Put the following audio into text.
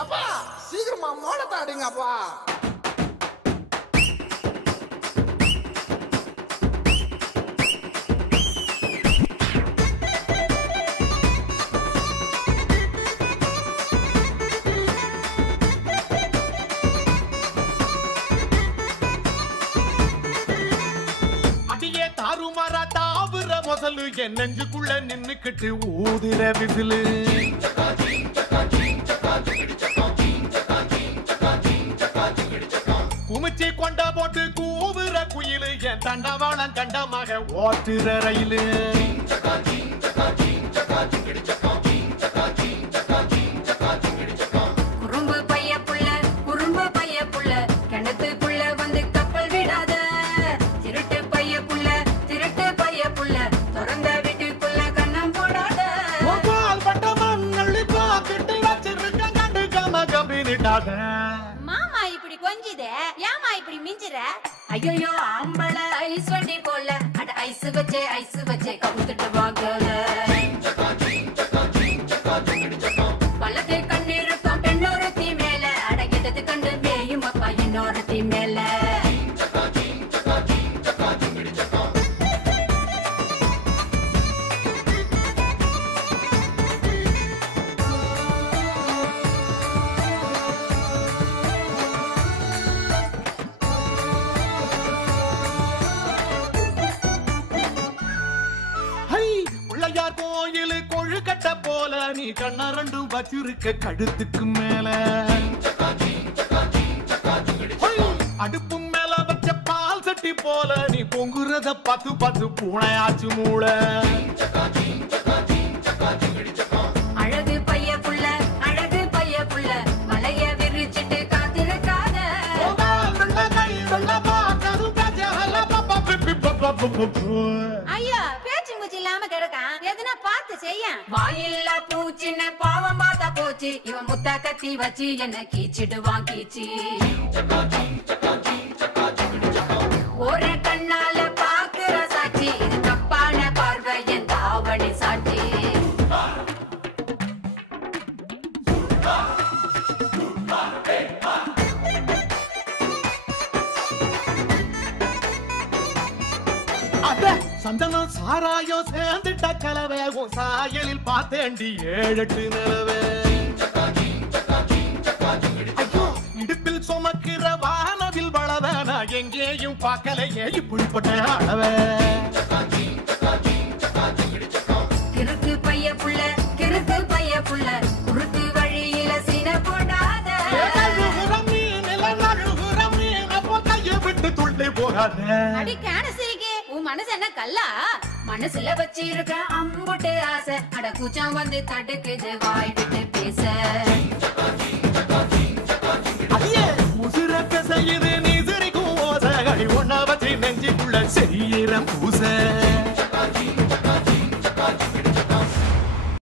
எப்பா சீக்கிரமா மோளத்தை அடிங்கப்பா. முதலு என் நெஞ்சுக்குள்ள நின்னுக்கிட்டு ஊதுற விசிலு குமிச்சி கொண்ட போட்டு கூவுற குயிலு என் தண்டவாளம் கண்டமாக ஓட்டுற ரயிலு குறும்பு பைய புள்ள குறும்பு பைய புள்ள கிணத்துக்குள்ள வந்து கப்பல் விடாத திருட்டு பைய புள்ள திருட்டு பைய புள்ள திறந்த வீட்டுக்குள்ள கண்ணம் போடாத மாமா இப்படி கொஞ்சித ஏமா இப்படி மிஞ்சுற? ஐயோ ஆம்பள ஐஸ் வண்டி போல அட ஐஸ் வச்சே கவுத்துட்டு வாங்கல பல்லக்கு கண்ணீருக்கும் பெண்ணொருத்தி மேல அடங்கிட்டது கண்டு மேயும் அப்பா இன்னொருத்தி மேல கோயிலு கொழுக்கட்ட போல நீ கண்ண ரெண்டும் வச்சிருக்க கழுத்துக்கு மேல அடுப்பு மேல வச்ச பால் சட்டி போல நீ பொங்குறத பத்து பத்து பூனையாச்சு மூள அழகு பைய புள்ள மலைய விரிச்சிட்டு காத்திருக்காத ஐயா பேச்சு மூச்சு இல்லாம கிடக்கான், எதுனா பார்த்து செய்ய. வாயில்ல பூச்சின்னு பாவம் பார்த்தா போச்சு இவன் முத்தா கத்தி வச்சு என்ன கீச்சிடுவான் கீச்சி ஒரு கண்ணால பாக்குற சாட்சி இது தப்பான பார்வை என் தாவணி சாட்சி சந்தனம் சாராயம் சேர்ந்துட்ட கலவை உன் சாயலில் பார்த்தேண்டி 7-8 நிலவே இடுப்பில் சுமக்கிற வானவில் வளவ நான் எங்கேயும் பார்க்கலையே இப்படிப்பட்ட அளவே கிறுக்கு பைய புள்ள குறுக்கு வழியில சீன போடாத விட்டு துள்ளி போகாத அடி காணசிரிக்கே உன் மனசு என்ன கல்லா? மனசுல வச்சிருக்க அம்புட்டு ஆசை அட கூச்சம் வந்து தடுக்குது வாய் விட்டு பேச உசுர பேச இது நீ சிரிக்கும் ஓசை ஒன்ன வச்சு நெஞ்சுக்குள்ள செய்யற பூசை